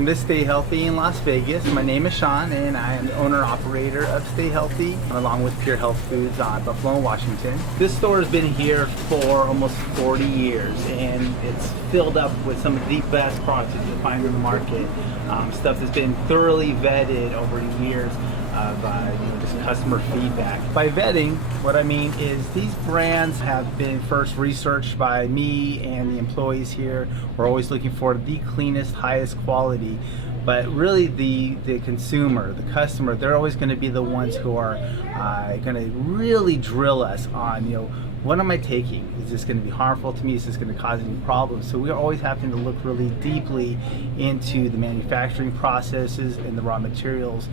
Welcome to Stay Healthy in Las Vegas. My name is Sean and I am the owner-operator of Stay Healthy along with Pure Health Foods on Buffalo and Washington. This store has been here for almost 40 years and it's filled up with some of the best products that you find in the market. Stuff that's been thoroughly vetted over the years of just customer feedback. By vetting, what I mean is these brands have been first researched by me and the employees here. We're always looking for the cleanest, highest quality, but really the consumer, the customer, they're always going to be the ones who are going to really drill us on, what am I taking? Is this going to be harmful to me? Is this going to cause any problems? So we're always having to look really deeply into the manufacturing processes and the raw materials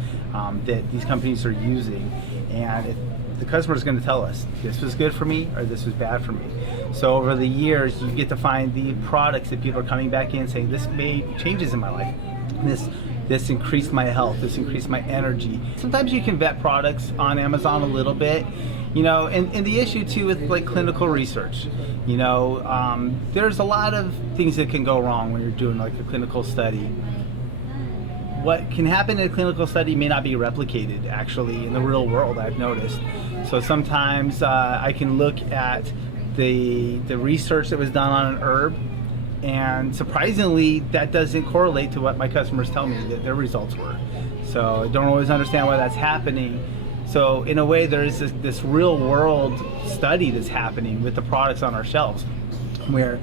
that these companies are using. And if the customer is going to tell us this was good for me or this was bad for me. So over the years, you get to find the products that people are coming back in saying, this made changes in my life. This increased my health, this increased my energy. Sometimes you can vet products on Amazon a little bit, and the issue too with like clinical research, there's a lot of things that can go wrong when you're doing like a clinical study. What can happen in a clinical study may not be replicated actually in the real world, I've noticed. So sometimes I can look at the research that was done on an herb, and surprisingly that doesn't correlate to what my customers tell me that their results were. So I don't always understand why that's happening. So in a way there is this real world study that's happening with the products on our shelves where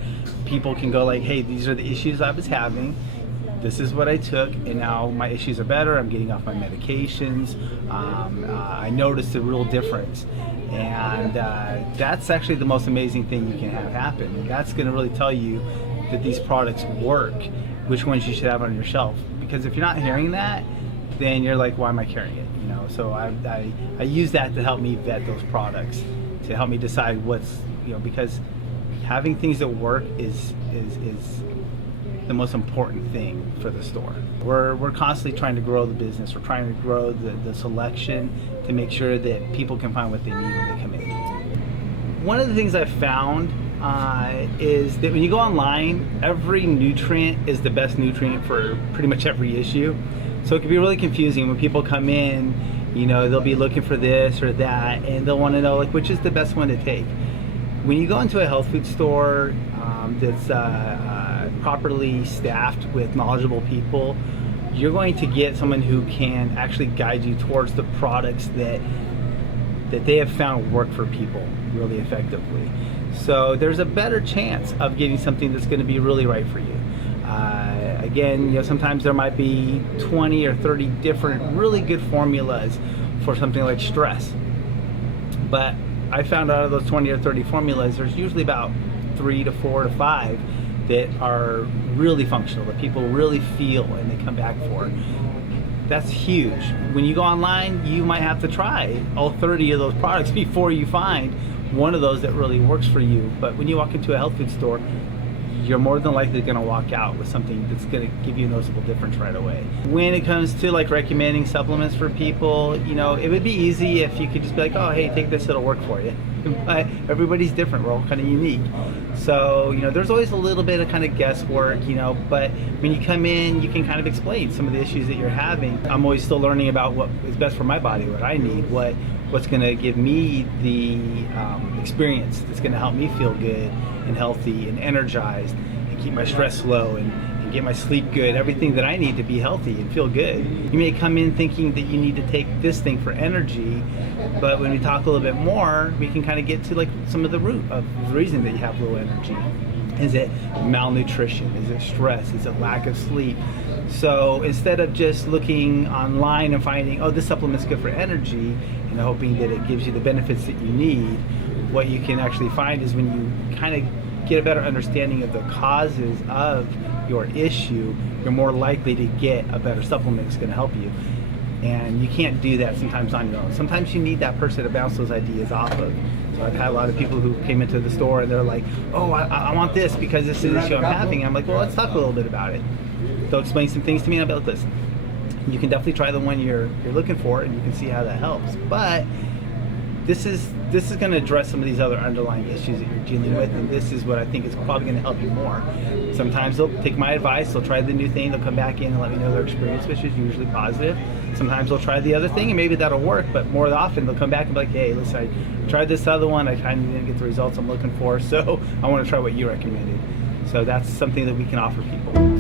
people can go like, hey, these are the issues I was having, this is what I took, and now my issues are better, I'm getting off my medications, I noticed a real difference. And that's actually the most amazing thing you can have happen. And that's going to really tell you that these products work, which ones you should have on your shelf. Because if you're not hearing that, then you're like, why am I carrying it? So I use that to help me vet those products, to help me decide what's, because having things that work is the most important thing for the store. We're constantly trying to grow the business. We're trying to grow the selection to make sure that people can find what they need when they come in. One of the things I've found is that when you go online, every nutrient is the best nutrient for pretty much every issue. So it can be really confusing when people come in, they'll be looking for this or that, and they'll want to know like which is the best one to take. When you go into a health food store that's properly staffed with knowledgeable people, you're going to get someone who can actually guide you towards the products that they have found work for people really effectively. So there's a better chance of getting something that's going to be really right for you. Again, sometimes there might be 20 or 30 different really good formulas for something like stress. But I found out of those 20 or 30 formulas, there's usually about 3 to 4 to 5 that are really functional, that people really feel and they come back for. That's huge. When you go online, you might have to try all 30 of those products before you find one of those that really works for you. But when you walk into a health food store, you're more than likely going to walk out with something that's going to give you a noticeable difference right away. When it comes to like recommending supplements for people, it would be easy if you could just be like, oh, hey, take this, it'll work for you. But everybody's different, we're all kind of unique. So, there's always a little bit of kind of guesswork, but when you come in, you can kind of explain some of the issues that you're having. I'm always still learning about what is best for my body, what I need, what's going to give me the experience that's going to help me feel good and healthy and energized and keep my stress low and get my sleep good, everything that I need to be healthy and feel good. You may come in thinking that you need to take this thing for energy, but when we talk a little bit more, we can kind of get to like some of the root of the reason that you have low energy. Is it malnutrition? Is it stress? Is it lack of sleep? So instead of just looking online and finding, oh, this supplement's good for energy, and hoping that it gives you the benefits that you need, what you can actually find is when you kind of get a better understanding of the causes of your issue, you're more likely to get a better supplement that's going to help you. And you can't do that sometimes on your own. Sometimes you need that person to bounce those ideas off of. So I've had a lot of people who came into the store and they're like, oh, I want this because this is the issue I'm having. And I'm like, well, let's talk a little bit about it. They'll explain some things to me about this. You can definitely try the one you're looking for and you can see how that helps. But this is going to address some of these other underlying issues that you're dealing with, and this is what I think is probably going to help you more. Sometimes they'll take my advice, they'll try the new thing, they'll come back in and let me know their experience, which is usually positive. Sometimes they'll try the other thing and maybe that'll work, but more often they'll come back and be like, hey, listen, I tried this other one, I kind of didn't get the results I'm looking for, so I want to try what you recommended. So that's something that we can offer people.